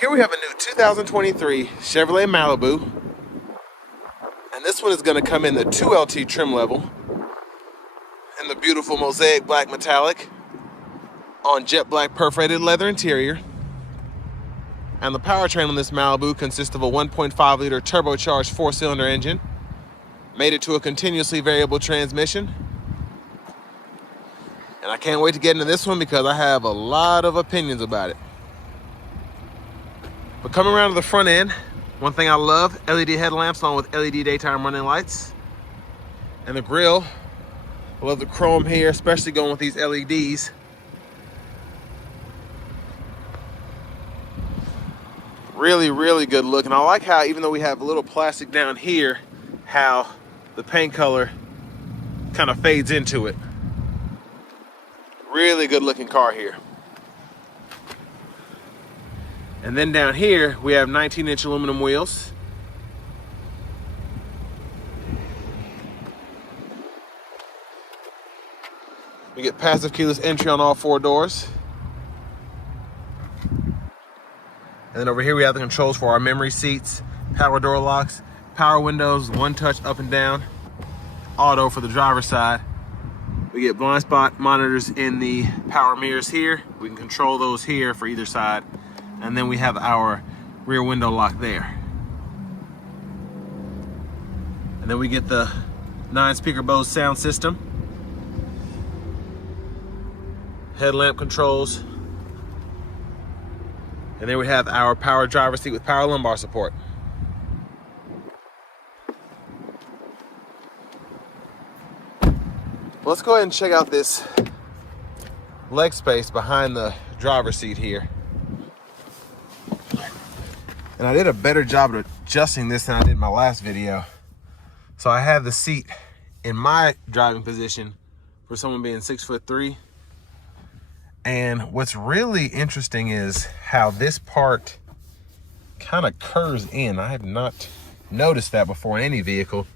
Here we have a new 2023 Chevrolet Malibu, and this one is going to come in the 2LT trim level in the beautiful mosaic black metallic on jet black perforated leather interior. And the powertrain on this Malibu consists of a 1.5 liter turbocharged 4-cylinder engine, mated to a continuously variable transmission. And I can't wait to get into this one because I have a lot of opinions about it. But coming around to the front end, one thing I love, LED headlamps along with LED daytime running lights. And the grille, I love the chrome here, especially going with these LEDs. Really, really good look. And I like how, even though we have a little plastic down here, how the paint color kind of fades into it. Really good looking car here. And then down here, we have 19-inch aluminum wheels. We get passive keyless entry on all 4 doors. And then over here we have the controls for our memory seats, power door locks, power windows, one touch up and down, auto for the driver's side. We get blind spot monitors in the power mirrors here. We can control those here for either side. And then we have our rear window lock there. And then we get the 9-speaker Bose sound system, headlamp controls, and then we have our power driver's seat with power lumbar support. Let's go ahead and check out this leg space behind the driver's seat here. And I did a better job of adjusting this than I did in my last video. So I have the seat in my driving position for someone being 6'3". And what's really interesting is how this part kind of curves in. I have not noticed that before in any vehicle.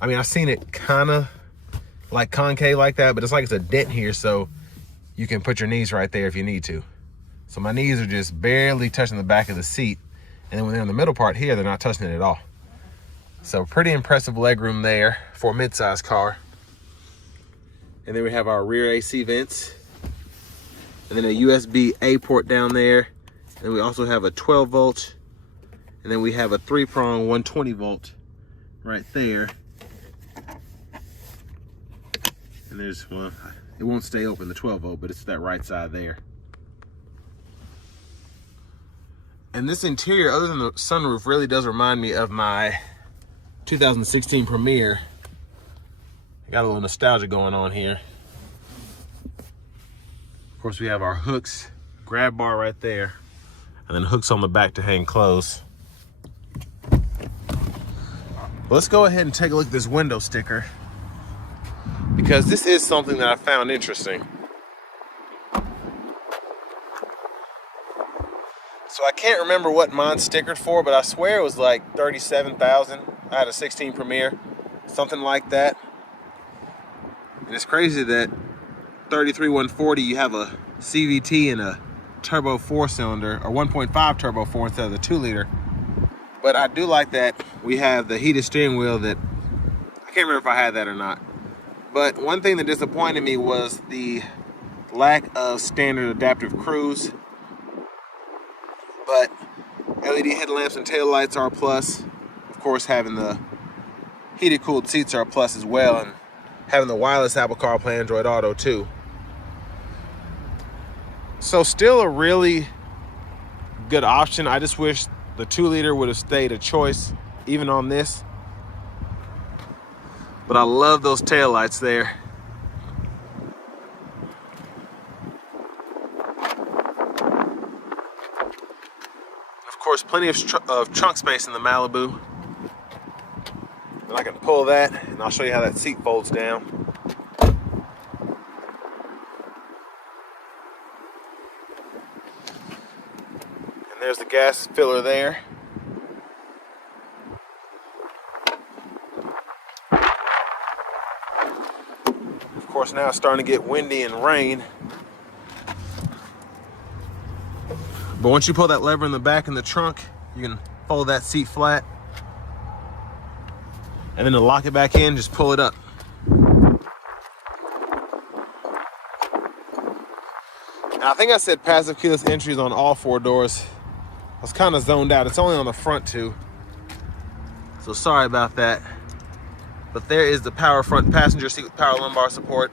I mean, I've seen it kind of like concave like that, but it's like it's a dent here, so you can put your knees right there if you need to. So my knees are just barely touching the back of the seat. And then when they're in the middle part here, they're not touching it at all. So pretty impressive legroom there for a mid-size car. And then we have our rear AC vents. And then a USB-A port down there. And we also have a 12 volt. And then we have a 3-prong 120 volt right there. And there's, well, it won't stay open, the 12 volt, but it's that right side there. And this interior, other than the sunroof, really does remind me of my 2016 Premier. I got a little nostalgia going on here. Of course, we have our hooks, grab bar right there, and then hooks on the back to hang clothes. Let's go ahead and take a look at this window sticker, because this is something that I found interesting. So I can't remember what mine's stickered for, but I swear it was like $37,000. I had a 16 Premier, something like that. And it's crazy that 33-140, you have a CVT and a turbo 4-cylinder, or 1.5 turbo 4 instead of the 2-liter. But I do like that we have the heated steering wheel that, I can't remember if I had that or not. But one thing that disappointed me was the lack of standard adaptive cruise. But LED headlamps and taillights are a plus. Of course, having the heated cooled seats are a plus as well, and having the wireless Apple CarPlay Android Auto too. So still a really good option. I just wish the 2-liter would have stayed a choice even on this. But I love those taillights there. Of course, plenty of trunk space in the Malibu. And I can pull that, and I'll show you how that seat folds down. And there's the gas filler there. Of course, now it's starting to get windy and rain. But once you pull that lever in the back in the trunk, you can fold that seat flat. And then to lock it back in, just pull it up. And I think I said passive keyless entry is on all 4 doors. I was kind of zoned out. It's only on the front 2. So sorry about that. But there is the power front passenger seat with power lumbar support.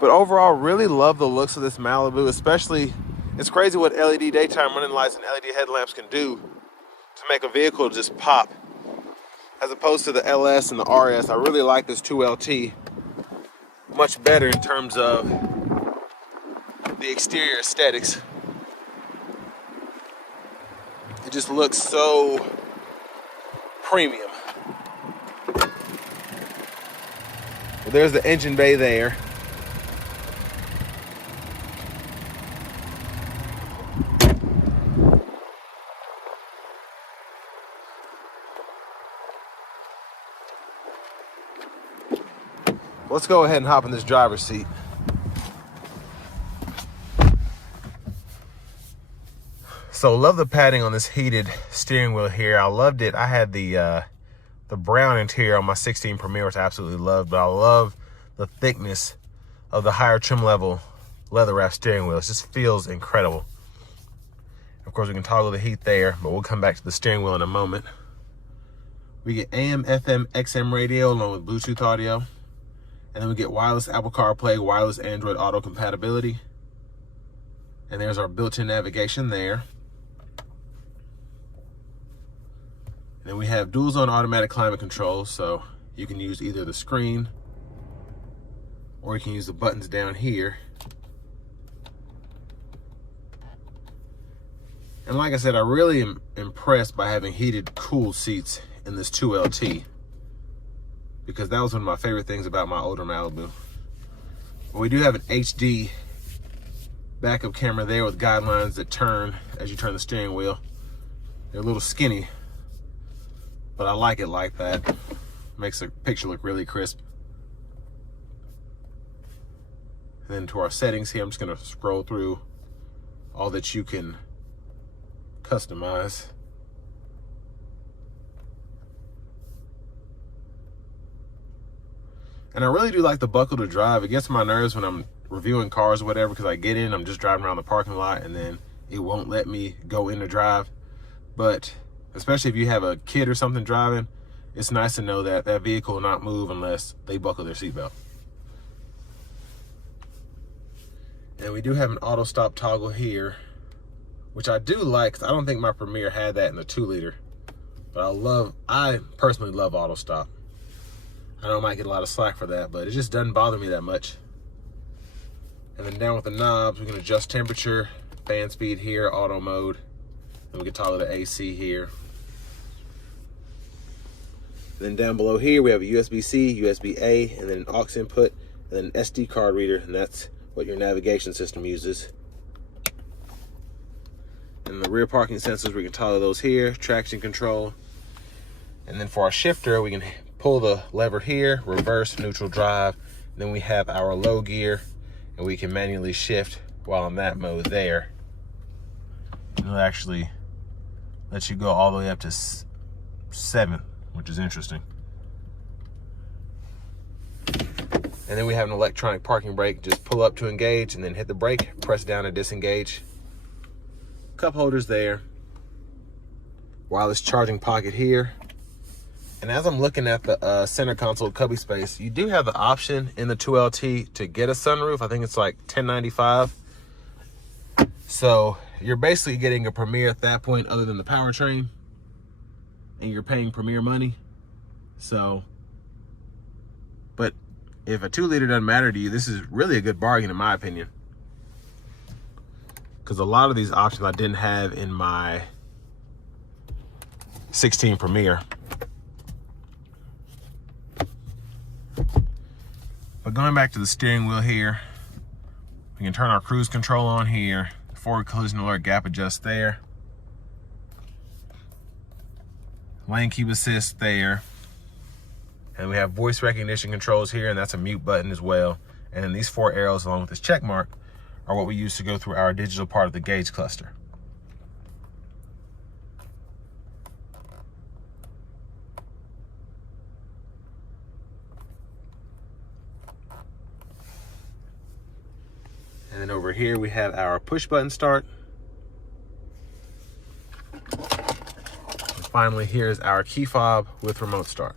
But overall, really love the looks of this Malibu, especially, it's crazy what LED daytime running lights and LED headlamps can do to make a vehicle just pop. As opposed to the LS and the RS, I really like this 2LT much better in terms of the exterior aesthetics. It just looks so premium. Well, there's the engine bay there. Let's go ahead and hop in this driver's seat. So love the padding on this heated steering wheel here. I loved it. I had the brown interior on my 16 Premier, which I absolutely love, but I love the thickness of the higher trim level leather wrap steering wheel. It just feels incredible. Of course, we can toggle the heat there, but we'll come back to the steering wheel in a moment. We get AM, FM, XM radio along with Bluetooth audio. And then we get wireless Apple CarPlay, wireless Android Auto compatibility. And there's our built-in navigation there. And then we have dual zone automatic climate control, so you can use either the screen or you can use the buttons down here. And like I said, I really am impressed by having heated, cool seats in this 2LT. Because that was one of my favorite things about my older Malibu. But we do have an HD backup camera there with guidelines that turn as you turn the steering wheel. They're a little skinny, but I like it like that. Makes the picture look really crisp. And then to our settings here, I'm just gonna scroll through all that you can customize. And I really do like the buckle to drive. It gets on my nerves when I'm reviewing cars or whatever, because I get in, I'm just driving around the parking lot and then it won't let me go in to drive. But especially if you have a kid or something driving, it's nice to know that that vehicle will not move unless they buckle their seatbelt. And we do have an auto stop toggle here, which I do like, 'cause I don't think my Premier had that in the 2-liter. But I personally love auto stop. I know I might get a lot of slack for that, but it just doesn't bother me that much. And then down with the knobs, we can adjust temperature, fan speed here, auto mode. Then we can toggle the AC here. And then down below here, we have a USB-C, USB-A, and then an aux input, and then an SD card reader, and that's what your navigation system uses. And the rear parking sensors, we can toggle those here, traction control. And then for our shifter, we can pull the lever here, reverse, neutral, drive. And then we have our low gear, and we can manually shift while in that mode there. It'll actually let you go all the way up to 7, which is interesting. And then we have an electronic parking brake. Just pull up to engage and then hit the brake, press down to disengage. Cup holders there. Wireless charging pocket here. And as I'm looking at the center console cubby space, you do have the option in the 2LT to get a sunroof. I think it's like $10.95. So you're basically getting a Premier at that point, other than the powertrain, and you're paying Premier money. So, but if a 2-liter doesn't matter to you, this is really a good bargain in my opinion. Because a lot of these options I didn't have in my 16 Premier. But going back to the steering wheel here, we can turn our cruise control on here, forward collision alert, gap adjust there, lane keep assist there, And we have voice recognition controls here, and that's a mute button as well. And then these 4 arrows along with this check mark are what we use to go through our digital part of the gauge cluster. And then over here we have our push button start. And finally, here's our key fob with remote start.